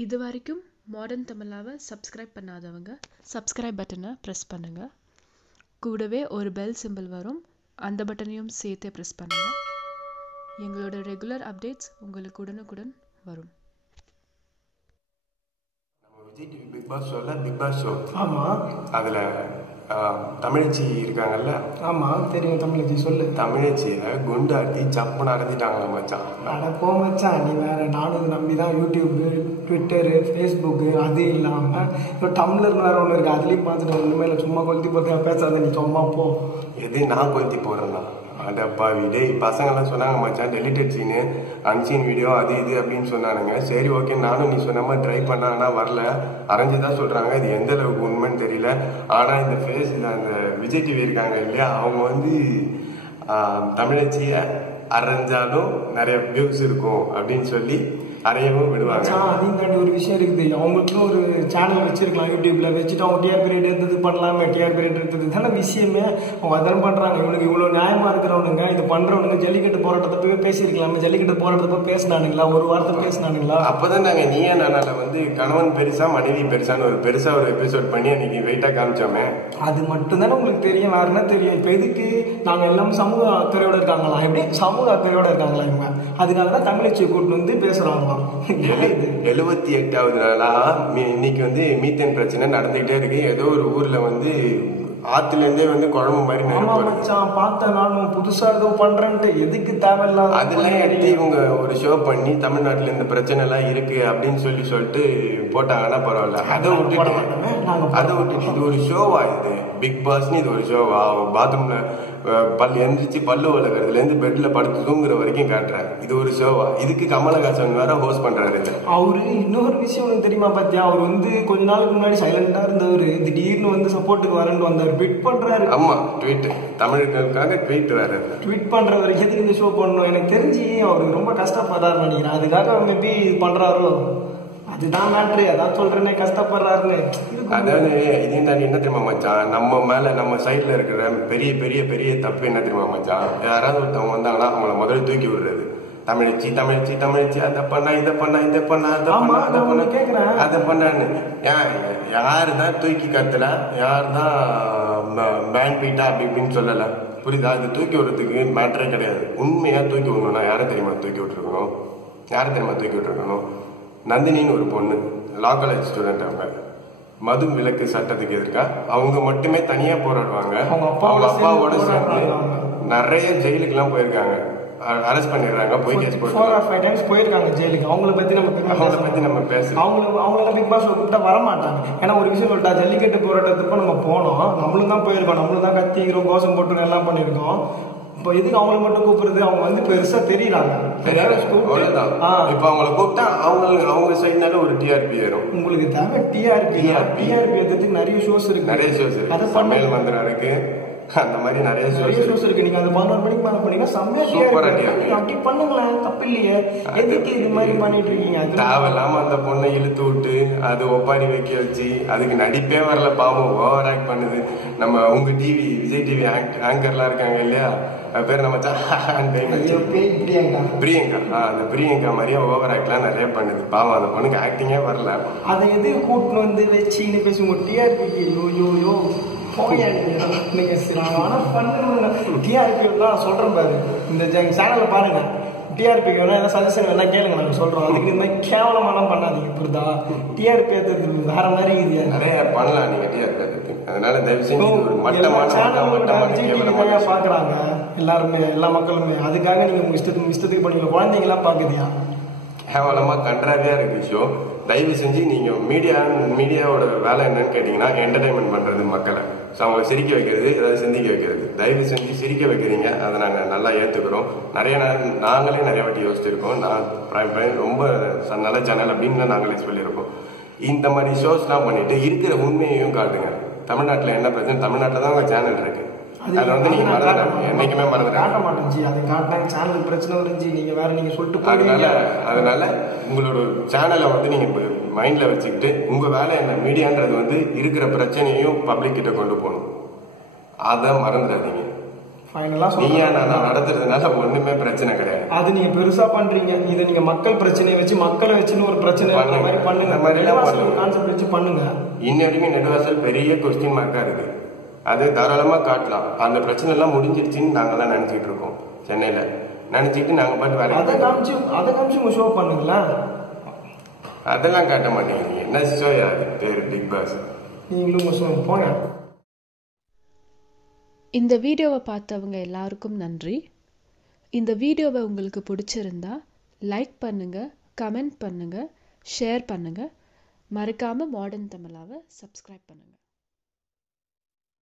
இது வரைக்கும் modern தமிழாவை subscribe பண்ணாதவங்க சப்ஸ்கிரைப் பட்டனை ப்ரெஸ் பண்ணுங்கள். கூடவே ஒரு பெல் சிம்பிள் வரும், அந்த பட்டனையும் சேர்த்தே ப்ரெஸ் பண்ணுங்கள். எங்களோட ரெகுலர் அப்டேட்ஸ் உங்களுக்கு உடனுக்குடன் வரும். விஜய் டிவி பிக் பாஸ் ஷோவில் பிக் பாஸ் ஷோ. ஆமாம், அதில் தமிழச்சி இருக்காங்கல்ல. ஆமாம் தெரியும். தமிழச்சி சொல்லு. தமிழச்சியை குண்டாட்டி சப்புன்னு அரைஞ்சிட்டாங்களா மச்சான். அட போ மச்சான், நீ வேற. நானும் இதை நம்பி தான் யூடியூப்பு, ட்விட்டரு, ஃபேஸ்புக்கு, அது இல்லாமல் இப்போ டம்ளர்னு வேற ஒன்று இருக்குது, அதுலேயும் பார்த்துட்டு ஒன்றுமே இல்லை. சும்மா கொளுத்தி போட்டு பேசாத, நீ சும்மா போ. எது நான் கொளுத்தி போடுறேன்னா? அடப்பா விடே, பசங்கள்லாம் சொன்னாங்க மச்சான் டெலிட்டட் சீனு, அன்சீன் வீடியோ, அது இது அப்படின்னு சொன்னானுங்க. சரி ஓகே, நானும் நீ சொன்ன மாதிரி ட்ரை பண்ண, ஆனால் வரல, அரைஞ்சுதான் சொல்கிறாங்க. இது எந்த அளவுக்கு உண்மைன்னு தெரியல. ஆனால் இந்த ஃபேஸ் அந்த விஜய் டிவி இருக்காங்க இல்லையா, அவங்க வந்து தமிழச்சியை அரைஞ்சாலும் நிறைய வியூஸ் இருக்கும் அப்படின்னு சொல்லி அறையவும் விடுவாங்க. அதையும் தாண்டி ஒரு விஷயம் இருக்குது. அவங்களுக்கும் ஒரு சேனல் வச்சிருக்கலாம் யூடியூப்ல, வச்சுட்டு அவங்க டிஆர்பி ரேட் எடுத்தது பண்ணலாமே. டிஆர்பி ரேட் எடுத்தது தானே விஷயமே. அவங்க அதெல்லாம் பண்றாங்க. இவனுக்கு இவ்வளோ நியாயமா இருக்கிறவனுங்க, இது பண்றவனுங்க ஜல்லிக்கட்டு போராட்டத்தை போய் பேசியிருக்கலாமே. ஜல்லிக்கட்டு போராட்டத்தை போய் பேசினானுங்களா? ஒரு வார்த்தை பேசினானுங்களா? அப்பதான் நாங்க நீ நானால வந்து கணவன் பெருசா மனைவி பெருசான்னு ஒரு எபிசோட் பண்ணி அன்னைக்கு வெயிட்டா காமிச்சோமே. அது மட்டும் தானே உங்களுக்கு தெரியும், வேற என்ன தெரியும்? இப்ப எதுக்கு நாங்க எல்லாம் சமூக அக்கறையோட இருக்காங்களா? எப்படி சமூக அக்கறையோட இருக்காங்களா இவங்க? அதுக்காக தான் தமிழச்சியை கூட்டு வந்து பேசுறாங்களா? 78வது நாளா இன்னைக்கு வந்து மீத்தேன் பிரச்சனை நடந்துகிட்டே இருக்கு. ஏதோ ஒரு ஊர்ல வந்து ஆத்துல இருந்தே வந்து குழம்பு மாதிரி பார்த்த நானும் புதுசா ஏதோ பண்றேன்ட்டு எதுக்கு தேவையில்லாத அதெல்லாம் எடுத்து இவங்க ஒரு ஷோ பண்ணி தமிழ்நாட்டுல இந்த பிரச்சனை எல்லாம் இருக்கு அப்படின்னு சொல்லிட்டு போட்டாங்கன்னா பரவாயில்ல. அதை விட்டுட்டு இது ஒரு ஷோவா? இது பிக் பாஸ்னு இது ஒரு ஷோவா? பாத்ரூம்ல எந்திரிச்சு பல்லு வளர்க்கறதுல இருந்து பெட்ல படுத்து தூங்குற வரைக்கும் காட்டுறாரு. இது ஒரு ஷோவா? இதுக்கு கமலஹாசன் வேற ஹோஸ்ட் பண்றாரு. அவரு இன்னொரு விஷயம் ஒன்று தெரியுமா பாத்தியா? அவர் வந்து கொஞ்ச நாளுக்கு முன்னாடி சைலண்டா இருந்தவர், திடீர்னு வந்து சப்போர்ட்டுக்கு வரேன்னு வந்தார். ட்வீட் பண்றாரு. ஆமா, ட்வீட் தமிழுக்காக ட்வீட் வேற. ட்வீட் பண்றவர் எதுக்கு இந்த ஷோ பண்ணணும்? எனக்கு தெரிஞ்சு அவருக்கு ரொம்ப கஷ்டப்படுறாரு நினைக்கிறேன். அதுக்காக மேபி பண்றாரோ? அதுதான் மேட்ரு. அதான் சொல்றேன்னே, கஷ்டப்படுறாருன்னு. அதாவது இதையும் தாண்டி என்ன தெரியுமா மச்சான், நம்ம மேல நம்ம சைட்ல இருக்கிற பெரிய பெரிய பெரிய தப்பு என்ன தெரியுமா மச்சான்? யாராவது ஒருத்தவங்க வந்தாங்கன்னா அவங்கள முதல்ல தூக்கி விடுறது. தமிழச்சி தமிழச்சி தமிழச்சி, அதை பண்ணா இதை பண்ணா இதை பண்ணா அதை பண்ணா அதை பண்ண கேட்கிறேன் அதை பண்ணான்னு யாரு தான் தூக்கி கத்தல, யாரு தான் பேன் பீட்டா அப்படி இப்படின்னு சொல்லல. புரியுதா? அது தூக்கி விடுறதுக்கு மேட்டரே கிடையாது. உண்மையா தூக்கி விடணும்னா யாரை தெரியுமா தூக்கி விட்டுருக்கணும்? யாரை தெரியுமா தூக்கி விட்டுருக்கணும்? நந்தினின்னு ஒரு பொண்ணு, லா காலேஜ் ஸ்டூடெண்ட். அவங்க மது விலக்கு சட்டத்துக்கு எதிர்க்கா அவங்க மட்டுமே தனியா போராடுவாங்க. அவங்க அப்பாவோட சேர்ந்து நிறைய ஜெயிலுக்கு எல்லாம் போயிருக்காங்க. அரெஸ்ட் பண்ணிடுறாங்க, போய் கேஸ் போட்டு 4 or 5 times போயிருக்காங்க ஜெயிலுக்கு. அவங்கள பத்தி நம்ம பேசலாம். அவங்கள பிக் பாஸ்ல கூப்பிட்டா வரமாட்டாங்க. ஏன்னா ஒரு விஷயம் சொல்லிட்டா, ஜல்லிக்கட்டு போராட்டத்துப்ப நம்ம போனோம், நம்மளும் தான் போயிருக்கோம், நம்மளும் தான் கத்திக்கிறோம், கோஷம் போட்டு எல்லாம் பண்ணிருக்கோம். இப்போ எதுக்கு அவங்களை மட்டும் கூப்பிடுறது? அவங்க வந்து பெருசா தெரியுறாங்க. இப்ப அவங்களை கூப்பிட்டா அவங்க சைட்னால ஒரு டிஆர்பி ஏறும். உங்களுக்கு தேவை டிஆர்பி எடுத்துக்கு நிறைய ஷோஸ் இருக்கு. அதை சமையல் மந்திரம் இருக்கு, அந்த மாதிரி நிறைய ஷோஸ் இருக்கு. நீங்க அந்த 11 மணிக்கு மேல பண்ணீங்கன்னா செம்மையா அப்படி பண்ணுங்களேன், தப்பு இல்லையே. எதுக்கு இது மாதிரி பண்ணிட்டு இருக்கீங்க? தேவையில்லாம அந்த பொண்ணை இழுத்து விட்டு அது ஒப்பாரி வைக்க வச்சு அதுக்கு நடிப்பே வரல, பாவம் ஓவர் ஆக்ட் பண்ணுது. நம்ம உங்க டிவி விஜய் டிவி ஆங்கர்லாம் இருக்காங்க இல்லையா, பேர் நம்ம பிரியங்கா, அந்த பிரியங்கா மாதிரியே ஓவர் ஆக்ட்லாம் நிறைய பண்ணுது. பாவம் அந்த பொண்ணுக்கு ஆக்டிங்கே வரல. அதை எது கூட்டின்னு வந்து வச்சுன்னு பேசுவோம் டிஆர்பிக்கு. யோ டிஆர்பி சொல்றேன் பாரு, இந்த சேனல்ல பாருங்க. டிஆர்பிக்கு வேணா ஏதாவது சஜஷன் வேணா கேளுங்க, நாங்க சொல்றோம். அதுக்கு இந்த மாதிரி கேவலமாலாம் பண்ணாதீங்க, புரியுதா? டிஆர்பி ஏத்துறது வேற மாதிரி இது நிறைய பண்ணலாம் நீங்க டிஆர்பி ஏத்துறது. அதனால தயவு செஞ்சு ஒரு மட்டமான பாக்குறாங்க எல்லாருமே, எல்லா மக்களுமே. அதுக்காக நீங்க உங்க இஷ்டத்துக்கு பண்ணீங்க. குழந்தைங்களாம் பாக்குதியா? கேவலமா கன்றாவியா இருக்கு விஷயம். தயவு செஞ்சு நீங்க மீடியாவோட வேலை என்னன்னு கேட்டீங்கன்னா என்டர்டைன்மெண்ட் பண்றது மக்களை. அவங்க சிரிக்க வைக்கிறது, ஏதாவது சிந்திக்க வைக்கிறது. தயவு செஞ்சு சிரிக்க வைக்கிறீங்க, அதை நாங்கள் நல்லா ஏற்றுக்கிறோம். நாங்களே நிறைய வாட்டி யோசிச்சிருக்கோம். நான் பிரைம் ரொம்ப நல்ல சேனல் அப்படின்னு நாங்களே சொல்லியிருக்கோம். இந்த மாதிரி ஷோஸ்லாம் பண்ணிட்டு இருக்கிற உண்மையையும் காட்டுங்க. தமிழ்நாட்டில் என்ன பிரச்சனை? தமிழ்நாட்டில் தான் உங்கள் சேனல் இருக்கு. அதை வந்து நீங்க என்னைக்குமே மறந்துடாத மாட்டேன். அதை காட்டினாங்க சேனல் பிரச்சனை வருஞ்சி, நீங்க வேற நீங்க சொல்லிட்டு அதனால உங்களோட சேனலை வந்து நீங்க மைண்ட்ல வச்சுக்கிட்டு உங்க வேலை என்ன, மீடியான்றது வந்து இருக்கிற பிரச்சனையும் பப்ளிக் கிட்ட கொண்டு போகணும். அதை மறந்துடாதீங்க. ஃபைனலாக நீயா நான் நடத்துறதுனால ஒண்ணுமே பிரச்சனை கிடையாது. அது நீங்க பெருசா பண்றீங்க. இதை நீங்க மக்கள் பிரச்சனையை வச்சு மக்களை வச்சுன்னு ஒரு பிரச்சனை அந்த மாதிரி பண்ணுங்க. இந்த மாதிரி எல்லாம் பண்ணுங்க. கான்செப்ட் வச்சு பண்ணுங்க. இன்ன வரைக்கும் நெடுவாசல் பெரிய கொஸ்டின் மார்க்கா இருக்கு. அது தாராளமா காட்டலாம். அந்த பிரச்சனை எல்லாம் முடிஞ்சிருச்சுன்னு நாங்கெல்லாம் நினைச்சிட்டு இருக்கோம் சென்னையில. நினைச்சிட்டு நாங்க பாட்டு வேலை அதை காமிச்சு ஷோ பண்ணுங்களா. அதெல்லாம் காட்ட மாட்டீங்க. என்ன ஷோயா பேரு பிக் பாஸ். நீங்களும் போங்க. இந்த வீடியோவை பார்த்தவங்க எல்லாருக்கும் நன்றி. இந்த வீடியோவை உங்களுக்கு பிடிச்சிருந்தா லைக் பண்ணுங்க, கமெண்ட் பண்ணுங்க, ஷேர் பண்ணுங்க. மறக்காம மாடர்ன் தமிழாவை சப்ஸ்கிரைப் பண்ணுங்க.